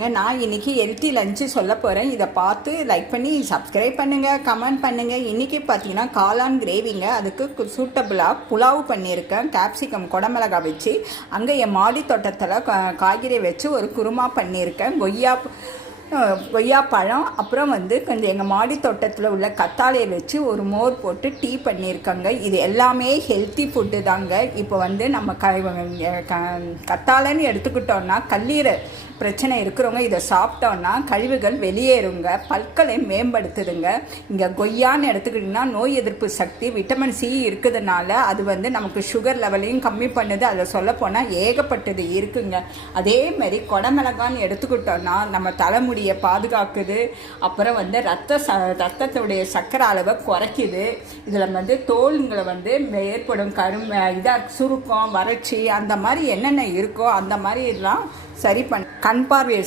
பாருங்கள், நான் இன்றைக்கி ஹெல்த்தி லஞ்சு சொல்ல போகிறேன். இதை பார்த்து லைக் பண்ணி சப்ஸ்கிரைப் பண்ணுங்கள், கமெண்ட் பண்ணுங்கள். இன்றைக்கி பார்த்தீங்கன்னா காளான் கிரேவிங்க. அதுக்கு சூட்டபுளாக புலாவ் பண்ணியிருக்கேன். கேப்சிகம் குடமிளகாய் வச்சு, அங்கே என் மாடி தோட்டத்தில் காய்கறி வச்சு ஒரு குருமா பண்ணியிருக்கேன். கொய்யாப்பழம், அப்புறம் கொஞ்சம் எங்கள் மாடி தோட்டத்தில் உள்ள கத்தாழையை வச்சு ஒரு மோர் போட்டு டீ பண்ணியிருக்காங்க. இது எல்லாமே ஹெல்த்தி ஃபுட்டு தாங்க. இப்போ நம்ம கத்தாழைன்னு எடுத்துக்கிட்டோன்னா கல்லீரல் பிரச்சனை இருக்கிறவங்க இதை சாப்பிட்டோன்னா கழிவுகள் வெளியேறுங்க, பற்களை மேம்படுத்துதுங்க. இங்கே கொய்யான்னு எடுத்துக்கிட்டிங்கன்னா நோய் எதிர்ப்பு சக்தி, விட்டமின் சி இருக்கிறதுனால அது நமக்கு சுகர் லெவலையும் கம்மி பண்ணுது. அதில் சொல்லப்போனால் ஏகப்பட்டது இருக்குங்க. அதேமாரி குடமிளகான்னு எடுத்துக்கிட்டோன்னா நம்ம தலைமுடியை பாதுகாக்குது. அப்புறம் ரத்தத்துடைய சர்க்கரை அளவை குறைக்குது. இதில் தோல்களை ஏற்படும் சுருக்கம், வறட்சி அந்த மாதிரி என்னென்ன இருக்கோ அந்த மாதிரி எல்லாம் சரி கண் பார்வையை